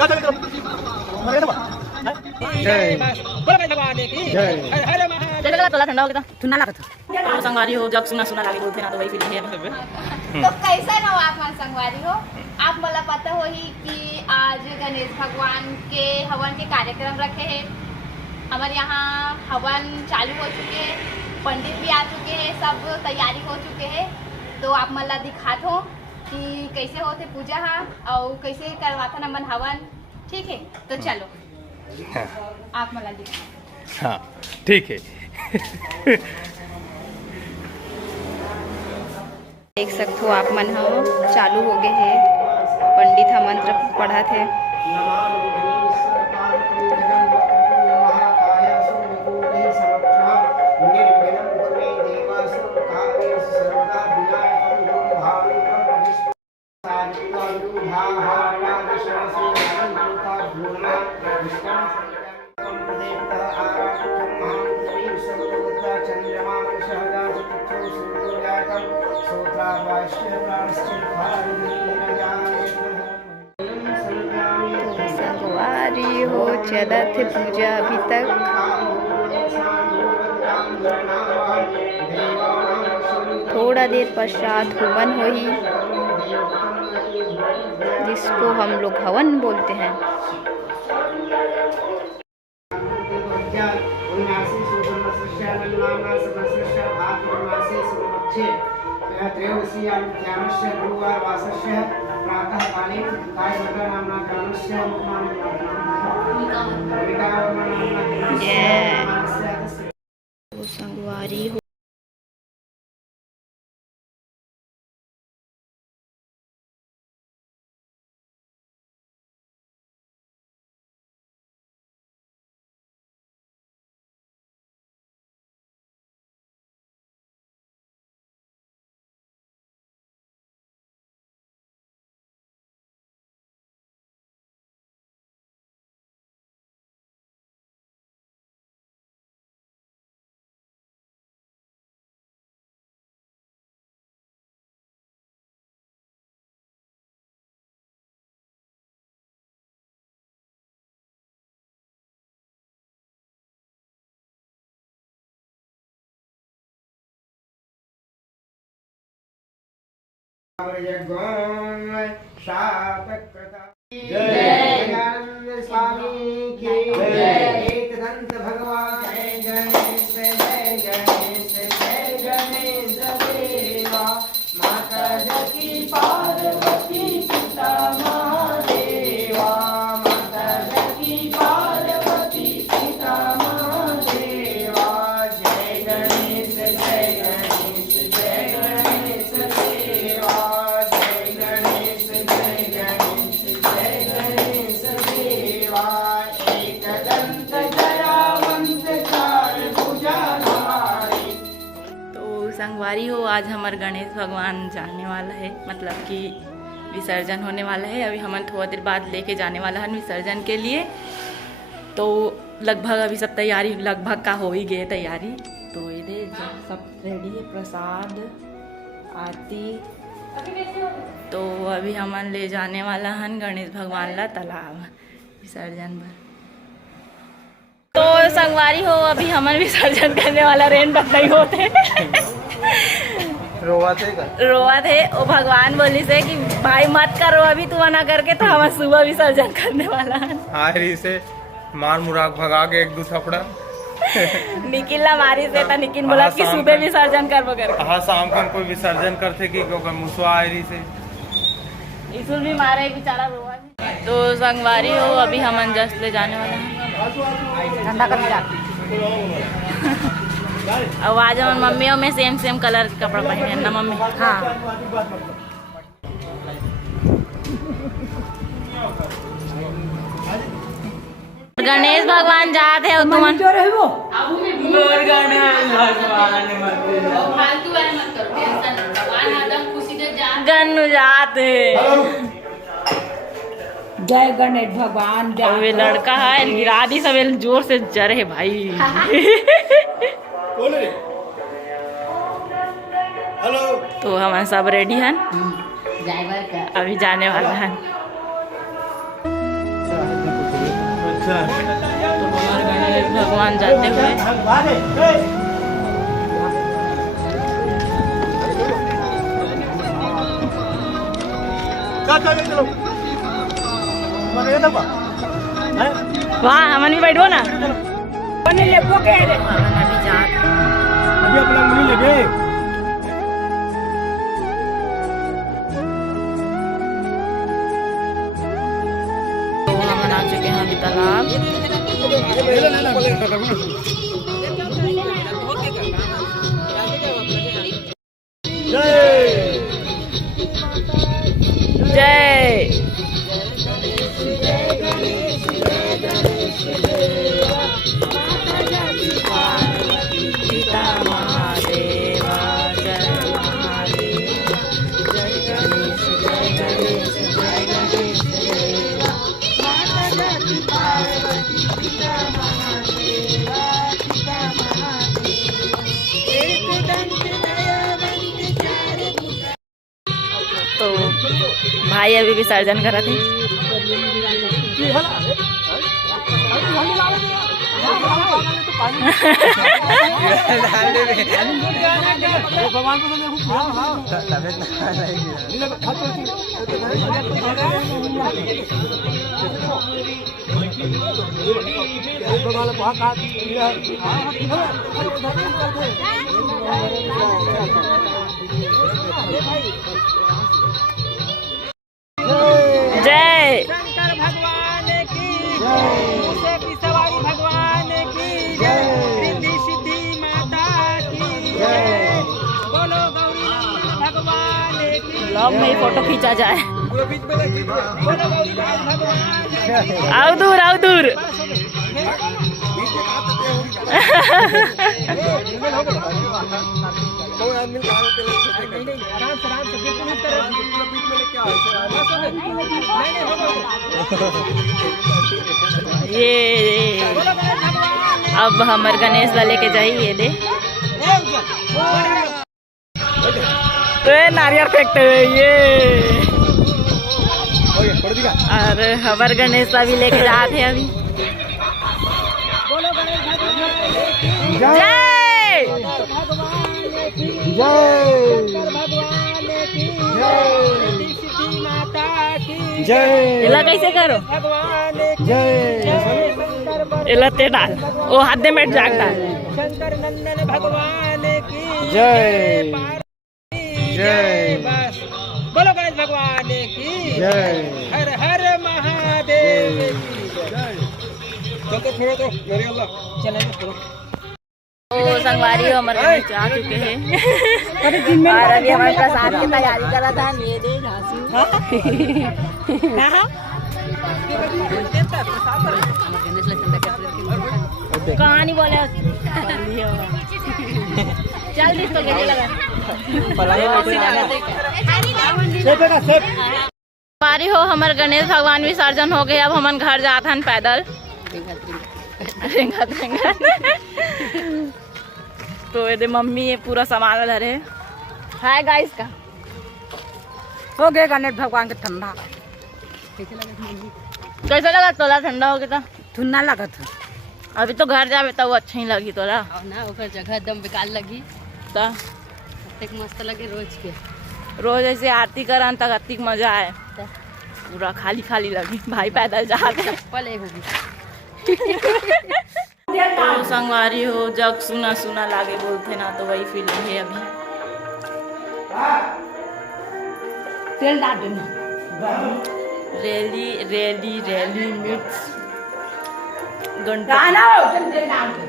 ठंडा हो गया ठंडा लगा था संगवारी हो जब सुना सुना लगे बोलते ना तो वही फिर है। तो कैसा ना आप मन संगवारी हो, आप मला पता हो ही कि आज गणेश भगवान के हवन के कार्यक्रम रखे हैं। हमारे यहाँ हवन चालू हो चुके हैं, पंडित भी आ चुके हैं, सब तैयारी हो चुके हैं। तो आप मला दिखात हो कि कैसे होते पूजा हा और कैसे करवाता ना मन हवन। ठीक है तो चलो आप मला दिखा। हाँ ठीक है। देख सकते हो आप मन हो चालू हो गए हैं, पंडित हा मंत्र पढ़ा थे। संगवारी हो चलत पूजा अभी तक। थोड़ा देर पश्चात हवन होई, जिसको हम लोग हवन बोलते हैं। संगवारी हो स्वामी की एक दंत भगवान गणेश जय गणेश जय गणेश देवा। माता जकी पार्वती पिता महादेवा, माता जकी पार्वती पिता महादेवा। जय गणेश जय गणेश जय गणेश देवा। संगवारी हो आज हमारे गणेश भगवान जाने वाला है, मतलब कि विसर्जन होने वाला है। अभी हम थोड़ा देर बाद लेके जाने वाला है विसर्जन के लिए। तो लगभग अभी सब तैयारी लगभग का हो ही गए तैयारी। तो ये सब रेडी है, प्रसाद आरती। तो अभी हम ले जाने वाला है गणेश भगवान ला तालाब विसर्जन पर। तो संगवारी हो अभी हमारे विसर्जन करने वाला रेन नहीं होते रोवा थे वो भगवान बोली से कि भाई मत करो अभी तू मना करके, तो हम सुबह विसर्जन करने वाला है। हारी से मार मुराग भगा के एक दो थपड़ा निकिल ला मारी से था, निकिन बोला कि सुबह विसर्जन कर वो करके। हाँ शाम को कोई विसर्जन करते कि क्योंकि मुसवा आयरी से इसूल भी मारे बेचारा रोवा। तो संगवारी हो अभी हम जस्ट ले जाने वाले हैं ठंडा कर अब आज हमारे मम्मियों में सेम कलर का कपड़ा पहने हैं ना मम्मी। हाँ गणेश भगवान जाते हैं तुम गन्नू जाते जय गणेश भगवान। वे लड़का है गिरा दी सब जोर से जरे है भाई। हेलो तो हम सब रेडी हैं, अभी जाने वाला है। तो हमारे गणेश भगवान जाते हुए वहाँ हमन भी बैठो ना। बने लेबो के रे हमन अभी जात तो हमन आ चुके हैं अभी तालाब। जय सीता महादेवा जय महादेव जय गणेश जय गणेश जय गणेश देवा माता जगती पार्वती सीता महादेवा सीता महादेवा एक दंत दयावंत चारि भुजा। तो भाई अभी विसर्जन करा थे। जय शंकर भगवान की मूसे की सवारी भगवान की रिद्धि सिद्धि माता की बोलो गौरी भगवान की। लव में फोटो खींचा जाए। बोलो गौरी भगवान आओ दूर आओ दूर। आराम से बिल्कुल मत ये अब हमर गणेश वाले के जाइए दे तो नारियल फेंकते हुए ये और हमर गणेश अभी लेके जाते हैं अभी। जय जय इला कैसे करो इला ते डाल वो हाथ दे में जाग डाल। शंकर नंदन भगवान की जय जय। बस बोलो गणेश भगवान की जय। हर हर महादेव की जय। चलो थोड़ा तो मेरे अल्लाह चले तो संगवारी हो हमारे गणेश आ चुके हैं और अभी हमारे प्रसाद की तैयारी कर रहा था। ये दे कहानी बोले चल दी तो गले लगा बारी हो हमारे गणेश भगवान विसर्जन हो गए। अब हमन घर जात हन पैदल रेंगत तो ये मम्मी ये पूरा सामान धरे हाय गाइस का हो गए गणेश भगवान के ठंडा कैसा लगा तोला ठंडा हो गया ठुन्ना लगत है। अभी तो घर जावे तो वो अच्छा ही लगी तोला ना ओकर जगह एकदम बेकार लगी तो तक मस्त लगे रोज के रोज ऐसे आरती करन तक अति मजा आए पूरा खाली खाली लगी भाई पैदल जाते चप्पल होगी तो संगवारी हो जग सुना सुना लागे बोलते ना तो वही फीलिंग है अभी। तेल डाल देना रैली रैली रैली मिक्स घंटा गाना हो तेल डाल दे